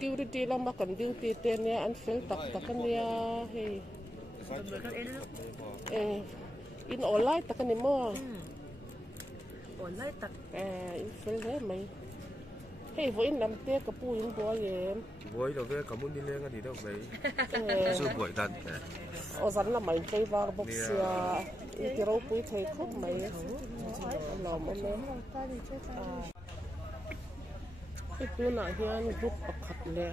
security lama kan duty te ne an fel tak ania hei in online tak ani mo online tak in fel he mai hei vo in lam te ka pu yung bo ye boi do ve kamun ni lenga di do ve su boi dan o zan la mai tei war box ya i ti ro pui thei khop mai lo mo neไอ้ตัวน่ะเฮียนกรุ๊ปประคับเลย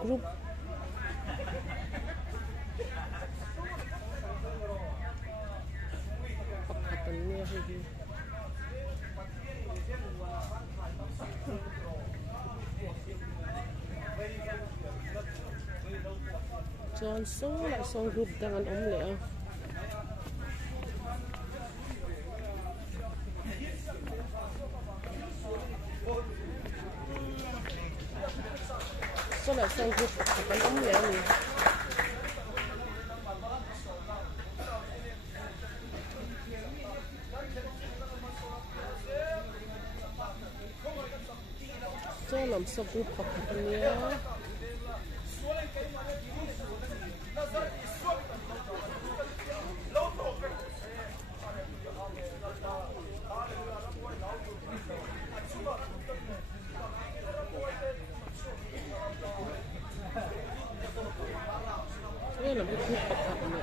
กรุ๊ปประคับกันเนี่ยให้ดีจอนโซ่และซองกรุ๊ปดังอันอมเลยso lại sang group cái ống lẻ này so làm sao group cái này đây là một cái bậc thang này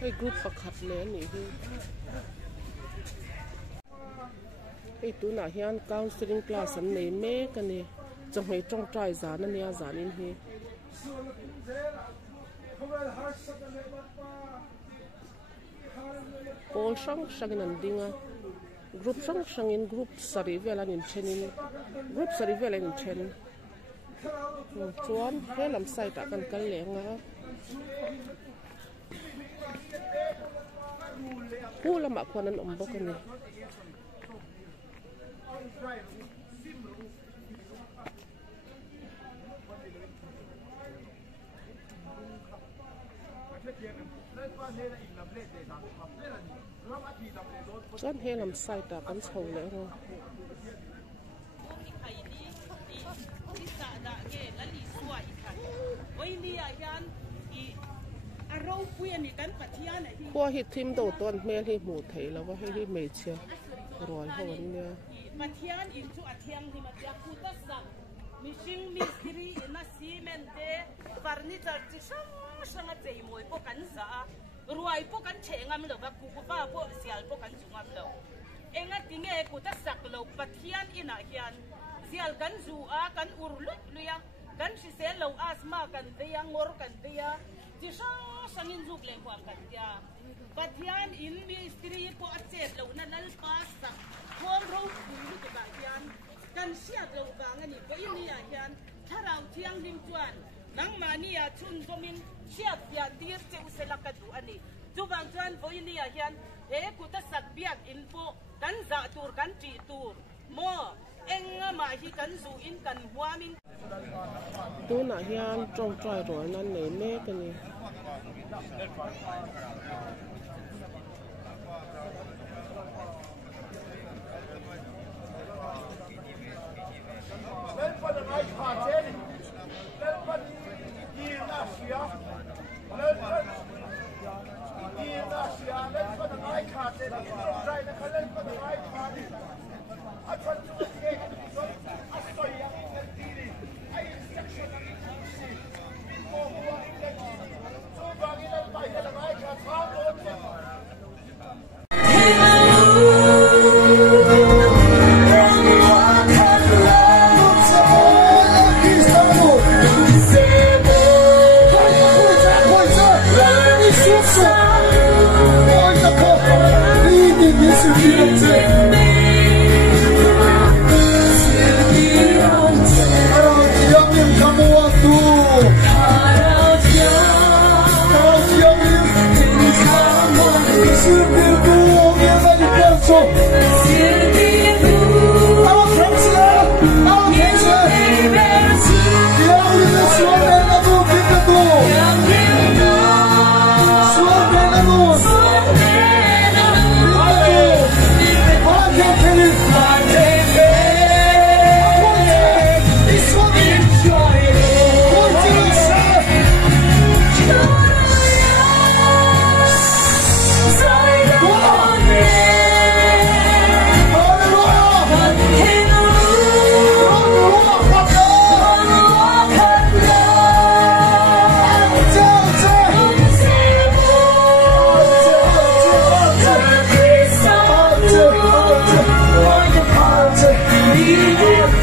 cái group bậc thang này nàyไอ้ตัวน่ะเฮียนcounseling class อันนี้แม่กันนี่จงให้จงใจจานั่นเนี่ยจานินเฮโอช่างนันดิ้งอ่ะกรุ๊ปช่างอินกรุ๊ปสรีเวลานินเชนินกรุ๊ปสรีเวลานินเชนชวนให้ลำไส้ตะกันกันเหลงอ่ะผู้ละหมาดคนนั้นอมบกันนี่จนเฮลำไส้ตากันเฉาแล้วเนาะพวกฮิตทีมโดดต้นเมลให้หมูไทยแล้วว่าให้ที่เมเชียรอยเขาวันเนี่ยมาเทียนอินทุอาเทียงที่มาเทียนพูดสักมิชิงมิสตรีน่าซีเมนเดฟาร์นิเจอร์ที่ช่างเจียมวยพวกกันซะรวยพวกกันเชงอ่ะมันเหลือแบบกูฟ้าพวกเสียพวกกันจุงอ่ะมันเหลือเองอ่ะที่เงี้ยกูจะสักเรามาเทียนอินาเทียนเสียกันจูอ่ะกันอุรุลุลุยอ่ะกันชิเซลเราอาสมากันเดียงอร์กันเดียที่ช่างอินจุกเลยความกันเดียปัทยานอินมีสตรีพวกเจ็ดเหล่านั้นนั่นปัสสักพวกเราดูดูกับปัทยานกันเสียเราบางอันนี้ก็อินนี่อ่ะยันถ้าเราเที่ยงริมจวนนังมานี่อ่ะชุนจมินเสียบยาดีร์เจ้าเสลักดูอันนี้จูบางจวนก็อินนี่อ่ะยันกูจะสักเบียกอินโฟกันจ่าตูร์กันจีตูร์โมเอ็งมาที่กันสูอินกันหัวมินตัวน่ะยันจงใจรวยนั่นเนี่ยแม่กันนี่เล่นปันไงขาดเช่นเล่นปันยีน่าเสียเล่นปันยีน่าเสียเล่นปันไงขาดเช่นใจนะครับเล่นปันไงขาดอาจารย์จุดเก่งอาศัยยังเงินดีไอ้เซ็กชันนี้สิมีโมหัวเงินดีจูบางทีเราไปกันไงขาดทางโดน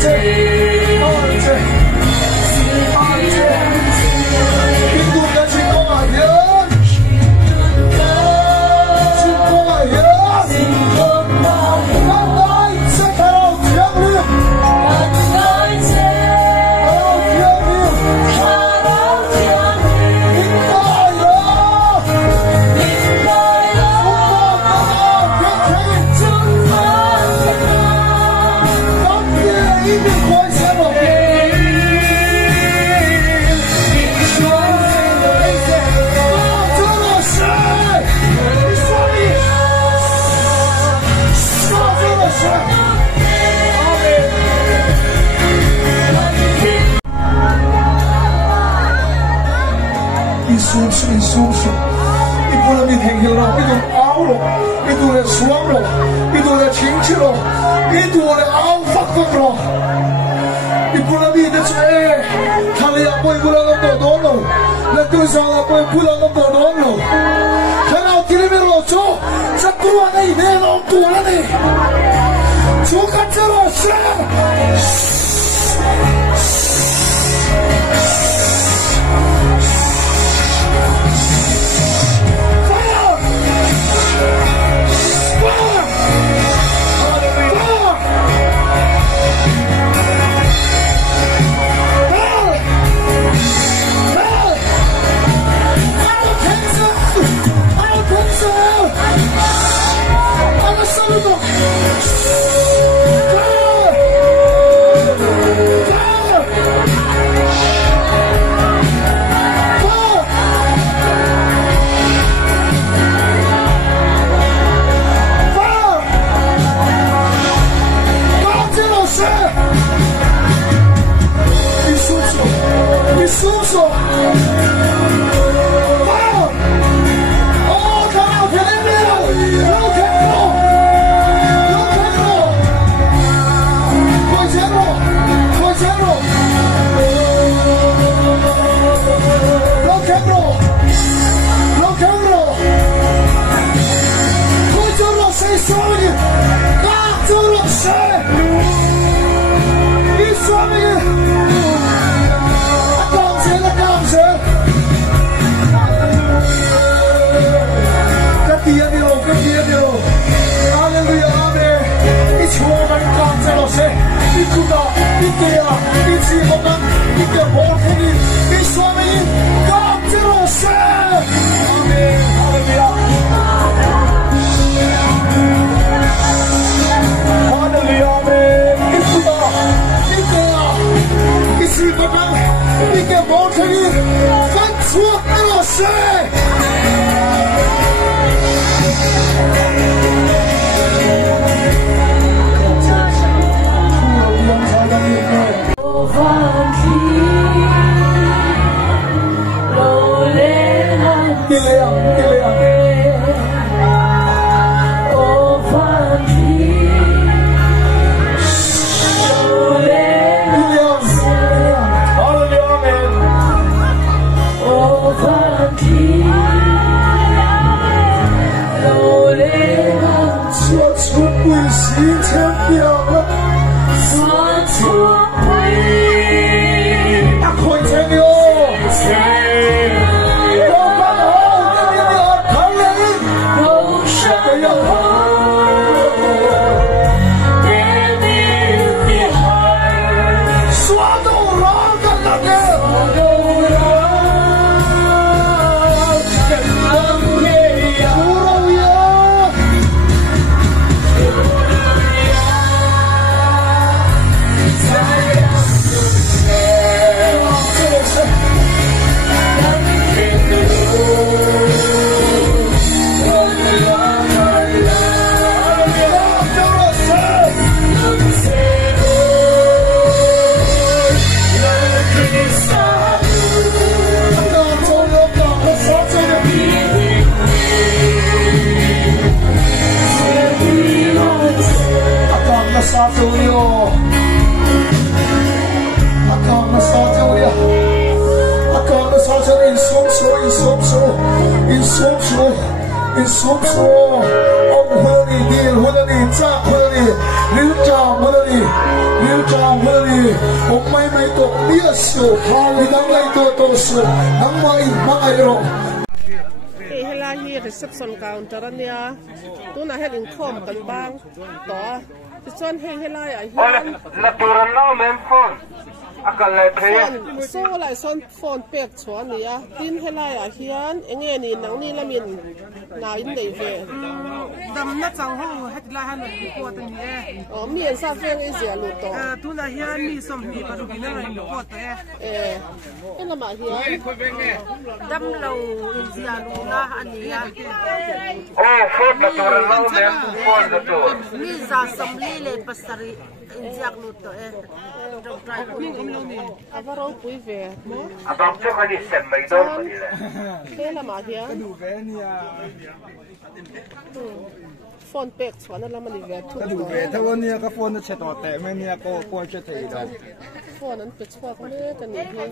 Hãy subscribe cho kênh Ghiền Mì Gõ để không bỏ lỡ những video hấp dẫn ông mai tổ bia sưu đi đang lấy tổ sưu nắng mai mai rồi cái là hi reception counter nia tu na helin khom kan bang to ti chon hei helai a hian natural now mem phone akal le the so lai son phone pek chhuan nia tin helai a hian enge ni nang ni lamin na in nei ve dam na chang ho het la han ko ta ni mi an sa veng e zia lu to tu na hian mi som ni pa ru ki na rin ko ta ela ma hian dam lo in zia lu na ania oh phone natural now mem phone the to mi za som li le pasari in ziak lu to avaro pui ve abang chu ani sem mai do ni le ela ma hianดูแวเนี่ย phone pek chhuan ala mani ve thu ก็ดูแวถ้าวันนี้ก็โฟนจะเช็ดต่อแต่ไม่เนี่ยก็ควรจะถือเรา phone an pe chhuak le kan ni hi